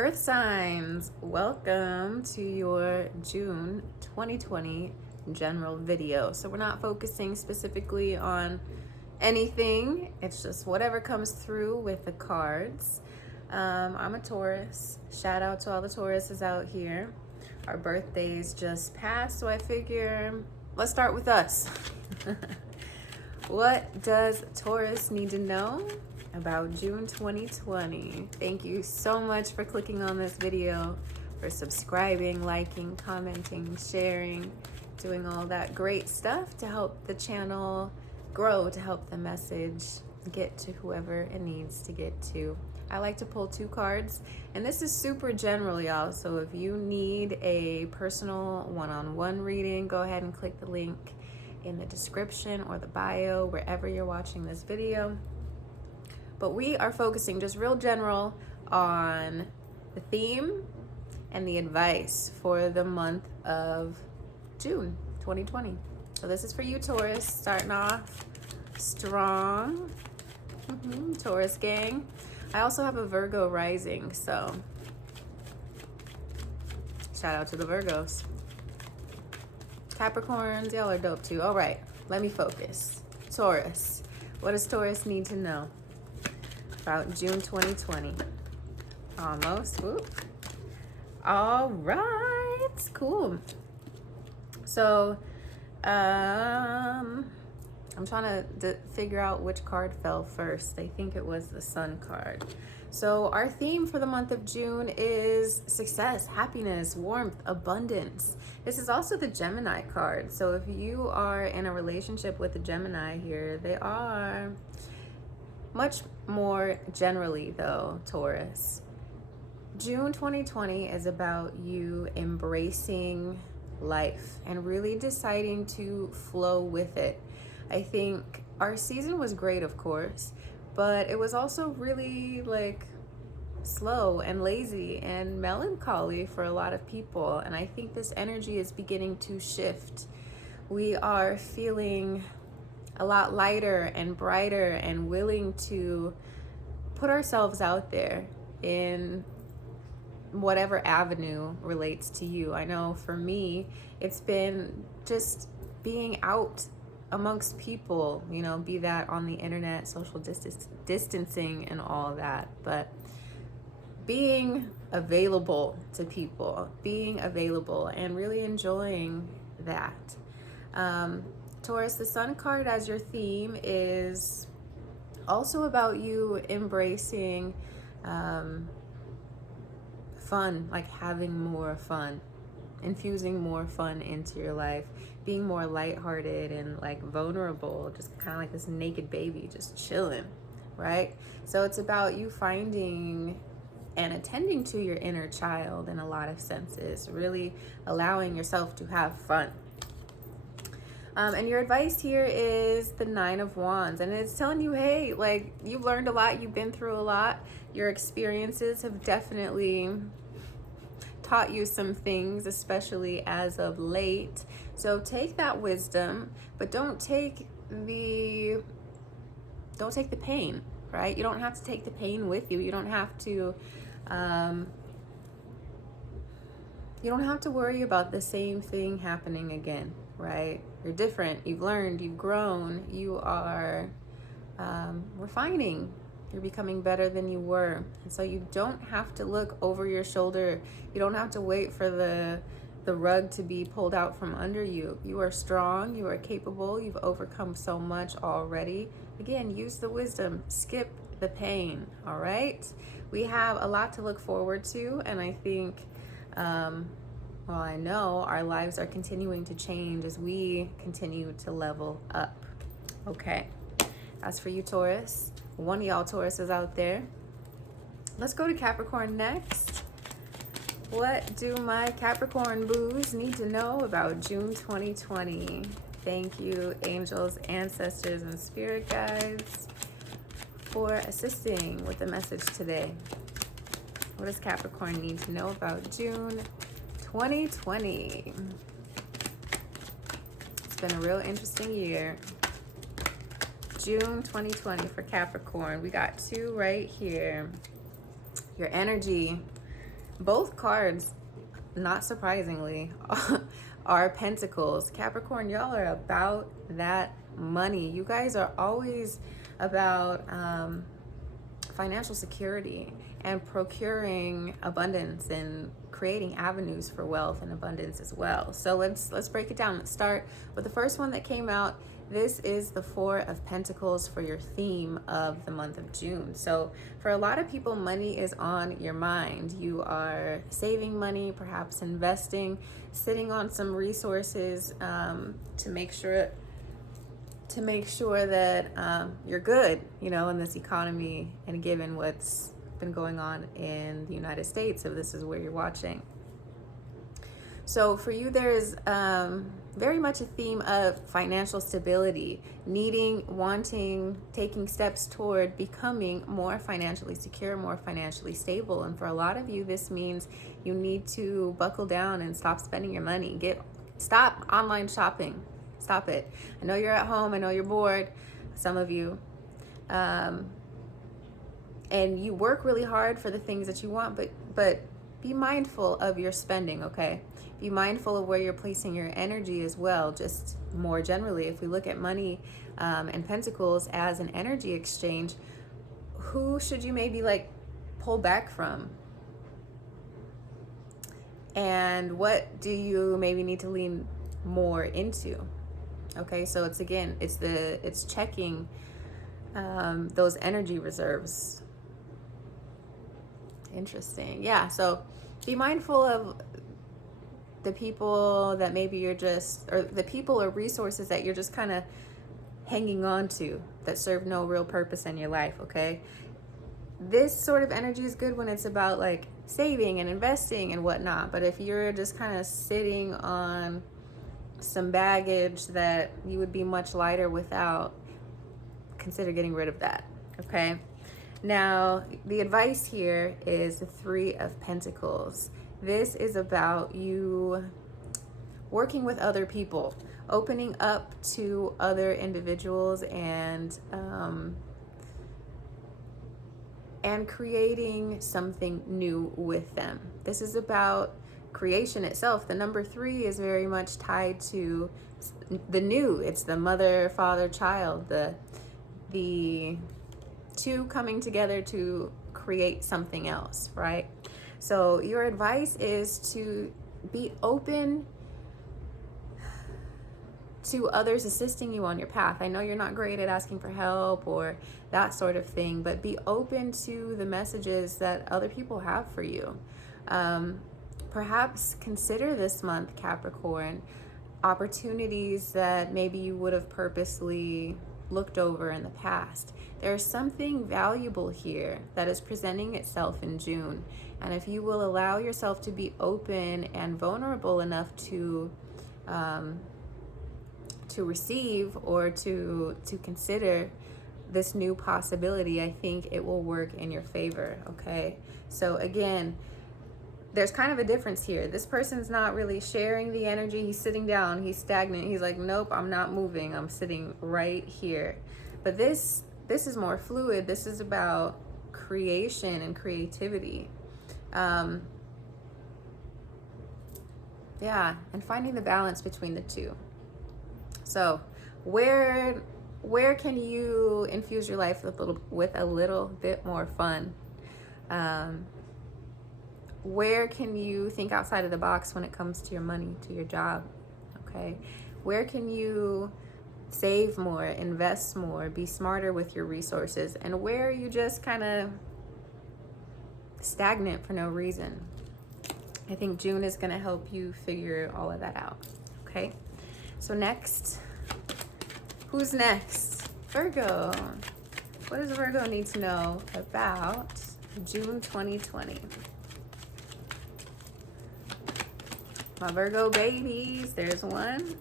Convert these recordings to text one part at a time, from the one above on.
Earth signs, welcome to your June 2020 general video. So we're not focusing specifically on anything, it's just whatever comes through with the cards. I'm a Taurus. Shout out to all the Tauruses out here. Our birthdays just passed, so I figure let's start with us. What does Taurus need to know about June 2020? Thank you so much for clicking on this video, for subscribing, liking, commenting, sharing, doing all that great stuff to help the channel grow, to help the message get to whoever it needs to get to. I like to pull 2 cards, and this is super general, y'all. So if you need a personal one-on-one reading, go ahead and click the link in the description or the bio, wherever you're watching this video. But we are focusing just real general on the theme and the advice for the month of June 2020. So this is for you, Taurus, starting off strong. Taurus gang. I also have a Virgo rising, so shout out to the Virgos. Capricorns, y'all are dope too. All right, let me focus. Taurus, what does Taurus need to know about June 2020? Almost. Whoop. All right, cool. So I'm trying to figure out which card fell first. I think it was the Sun card. So our theme for the month of June is success, happiness, warmth, abundance. This is also the Gemini card. So if you are in a relationship with a Gemini here, they are much more generally though, Taurus. June 2020 is about you embracing life and really deciding to flow with it. I think our season was great, of course, but it was also really like slow and lazy and melancholy for a lot of people. And I think this energy is beginning to shift. We are feeling a lot lighter and brighter and willing to put ourselves out there in whatever avenue relates to you. I know for me, it's been just being out amongst people, you know, be that on the internet, social distancing and all that, but being available to people, being available and really enjoying that. Taurus, the Sun card as your theme is also about you embracing fun, like having more fun, infusing more fun into your life, being more lighthearted and like vulnerable, just kind of like this naked baby just chilling, right? So it's about you finding and attending to your inner child in a lot of senses, really allowing yourself to have fun. And your advice here is the 9 of Wands, and it's telling you, hey, like, you've learned a lot, you've been through a lot, your experiences have definitely taught you some things, especially as of late. So take that wisdom, but don't take the pain, right? You don't have to take the pain with you. You don't have to worry about the same thing happening again, right? You're different, you've learned, you've grown, you are refining. You're becoming better than you were. And so you don't have to look over your shoulder. You don't have to wait for the rug to be pulled out from under you. You are strong, you are capable, you've overcome so much already. Again, use the wisdom, skip the pain, all right? We have a lot to look forward to, and I think, well, I know our lives are continuing to change as we continue to level up, okay? As for you, Taurus, one of y'all Tauruses out there, let's go to Capricorn next. What do my Capricorn boos need to know about June 2020? Thank you, angels, ancestors, and spirit guides, for assisting with the message today. What does Capricorn need to know about June 2020? It's been a real interesting year. June 2020 for Capricorn. We got 2 right here. Your energy Both cards, not surprisingly, are Pentacles. Capricorn, y'all are about that money. You guys are always about financial security and procuring abundance and creating avenues for wealth and abundance as well. So let's break it down. Let's start with the first one that came out. This is the Four of Pentacles for your theme of the month of June. So for a lot of people, money is on your mind. You are saving money, perhaps investing, sitting on some resources to make sure that you're good, you know, in this economy and given what's been going on in the United States, if this is where you're watching. So for you, there's very much a theme of financial stability, needing, wanting, taking steps toward becoming more financially secure, more financially stable. And for a lot of you, this means you need to buckle down and stop spending your money. Stop online shopping. Stop it. I know you're at home. I know you're bored, some of you. And you work really hard for the things that you want, but be mindful of your spending, okay? Be mindful of where you're placing your energy as well, just more generally. If we look at money and pentacles as an energy exchange, who should you maybe like pull back from? And what do you maybe need to lean more into? Okay, so it's checking those energy reserves. Interesting. Yeah, so be mindful of the people that maybe you're just, or the people or resources that you're just kind of hanging on to that serve no real purpose in your life, okay? This sort of energy is good when it's about like saving and investing and whatnot, but if you're just kind of sitting on some baggage that you would be much lighter without, consider getting rid of that, okay? Now, the advice here is the Three of Pentacles. This is about you working with other people, opening up to other individuals and creating something new with them. This is about creation itself. The number 3 is very much tied to the new. It's the mother, father, child, the two coming together to create something else, right? So your advice is to be open to others assisting you on your path. I know you're not great at asking for help or that sort of thing, but be open to the messages that other people have for you. Perhaps consider this month, Capricorn, opportunities that maybe you would have purposely looked over in the past. There's something valuable here that is presenting itself in June. And if you will allow yourself to be open and vulnerable enough to receive or to consider this new possibility, I think it will work in your favor, okay? So again, there's kind of a difference here. This person's not really sharing the energy. He's sitting down, he's stagnant. He's like, nope, I'm not moving. I'm sitting right here. But this is more fluid. This is about creation and creativity. Yeah, and finding the balance between the two. So where can you infuse your life with a little bit more fun? Where can you think outside of the box when it comes to your money, to your job? Okay, where can you save more, invest more, be smarter with your resources, and where are you just kind of stagnant for no reason? I think June is going to help you figure all of that out. Okay, so next, who's next? Virgo. What does Virgo need to know about June 2020? My Virgo babies, there's one.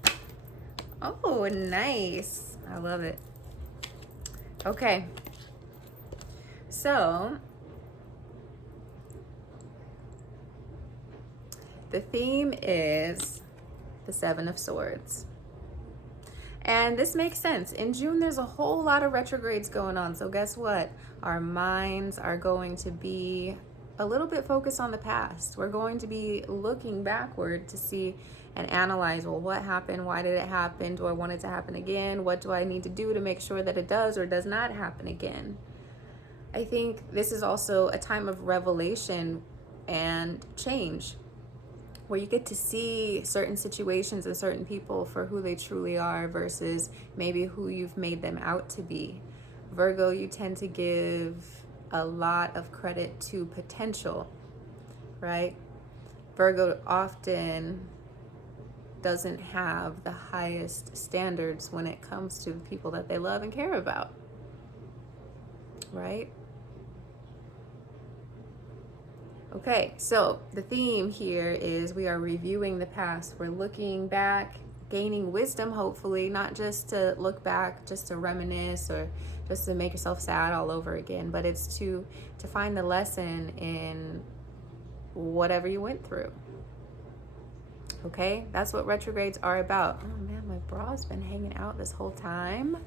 Oh, nice. I love it. Okay. So, the theme is the Seven of Swords. And this makes sense. In June, there's a whole lot of retrogrades going on. So guess what? Our minds are going to be a little bit focused on the past. We're going to be looking backward to see and analyze, well, what happened? Why did it happen? Do I want it to happen again? What do I need to do to make sure that it does or does not happen again? I think this is also a time of revelation and change, where you get to see certain situations and certain people for who they truly are versus maybe who you've made them out to be. Virgo, you tend to give a lot of credit to potential, right? Virgo often doesn't have the highest standards when it comes to the people that they love and care about, right? Okay, so the theme here is we are reviewing the past. We're looking back, gaining wisdom, hopefully, not just to look back, just to reminisce or just to make yourself sad all over again, but it's to find the lesson in whatever you went through. Okay, that's what retrogrades are about. Oh man, my bra's been hanging out this whole time.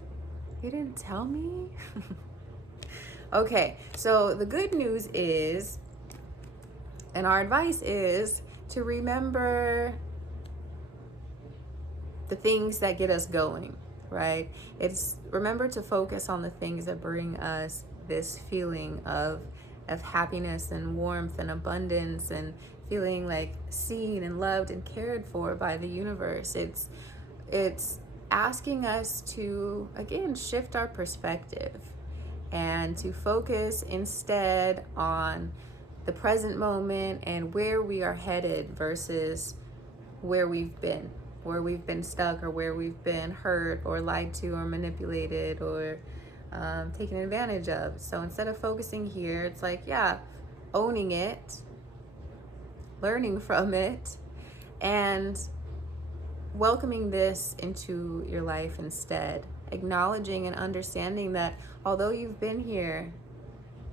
You didn't tell me? Okay, so the good news is, and our advice is, to remember the things that get us going, right? It's remember to focus on the things that bring us this feeling of happiness and warmth and abundance and feeling like seen and loved and cared for by the universe. It's asking us to, again, shift our perspective and to focus instead on the present moment and where we are headed versus where we've been stuck or where we've been hurt or lied to or manipulated or taken advantage of. So instead of focusing here, it's like, yeah, owning it, learning from it, and welcoming this into your life instead. Acknowledging and understanding that although you've been here,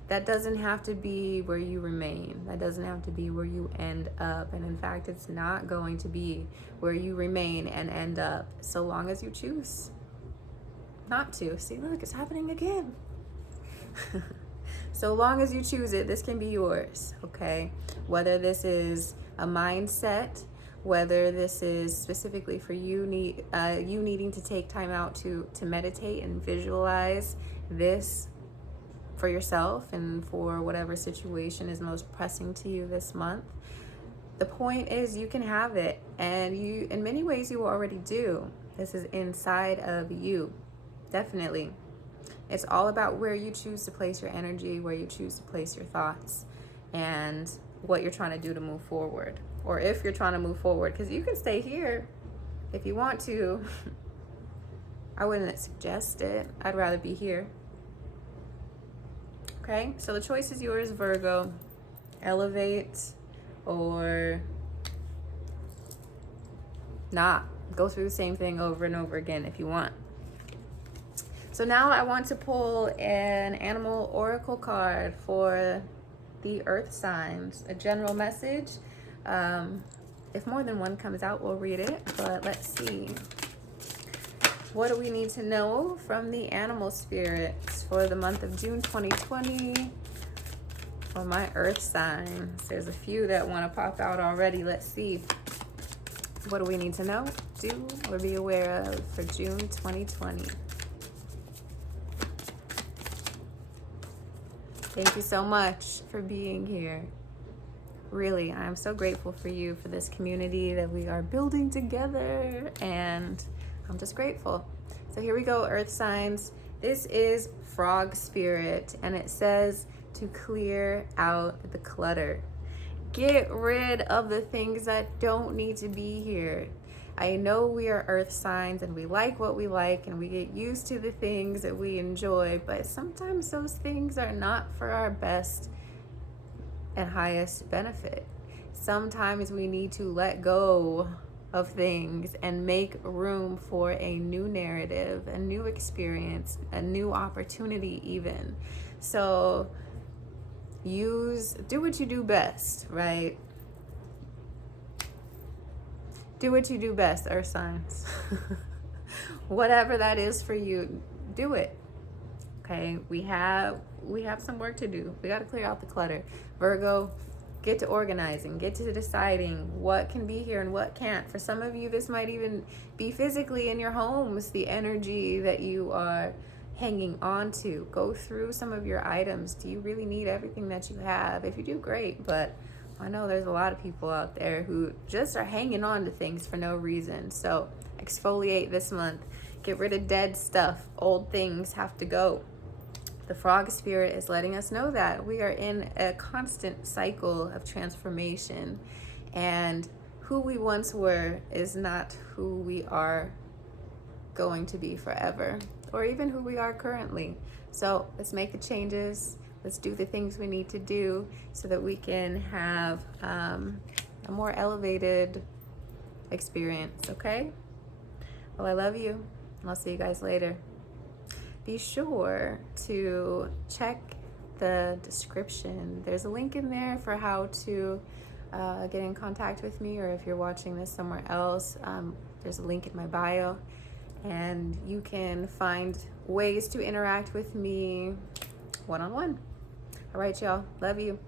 that doesn't have to be where you remain. That doesn't have to be where you end up. And in fact, it's not going to be where you remain and end up so long as you choose not to. See, look, it's happening again. So long as you choose it, this can be yours, okay? Whether this is a mindset, whether this is specifically for you, you needing to take time out to meditate and visualize this for yourself and for whatever situation is most pressing to you this month. The point is, you can have it, and you, in many ways, you already do. This is inside of you, definitely. It's all about where you choose to place your energy, where you choose to place your thoughts, and what you're trying to do to move forward, or if you're trying to move forward, because you can stay here if you want to. I wouldn't suggest it. I'd rather be here. Okay, so the choice is yours, Virgo. Elevate or not. Go through the same thing over and over again if you want. So now I want to pull an animal oracle card for the earth signs, a general message. If more than one comes out, we'll read it, but let's see. What do we need to know from the animal spirits for the month of June 2020 for my earth signs? There's a few that want to pop out already. Let's see. What do we need to know, do, or be aware of for June 2020? Thank you so much for being here. Really, I'm so grateful for you, for this community that we are building together, and I'm just grateful. So here we go, earth signs. This is frog spirit, and it says to clear out the clutter. Get rid of the things that don't need to be here. I know we are earth signs and we like what we like and we get used to the things that we enjoy, but sometimes those things are not for our best and highest benefit. Sometimes we need to let go of things and make room for a new narrative, a new experience, a new opportunity even. So do what you do best, right? Do what you do best, earth signs. Whatever that is for you, do it. Okay, we have we have some work to do. We got to clear out the clutter. Virgo, get to organizing, get to deciding what can be here and what can't. For some of you, this might even be physically in your homes, the energy that you are hanging on to. Go through some of your items. Do you really need everything that you have? If you do, great. But I know there's a lot of people out there who just are hanging on to things for no reason. So exfoliate this month. Get rid of dead stuff. Old things have to go. The frog spirit is letting us know that we are in a constant cycle of transformation, and who we once were is not who we are going to be forever, or even who we are currently. So let's make the changes. Let's do the things we need to do so that we can have a more elevated experience, okay? Well, I love you, and I'll see you guys later. Be sure to check the description. There's a link in there for how to get in contact with me, or if you're watching this somewhere else, there's a link in my bio, and you can find ways to interact with me one-on-one. All right, y'all. Love you.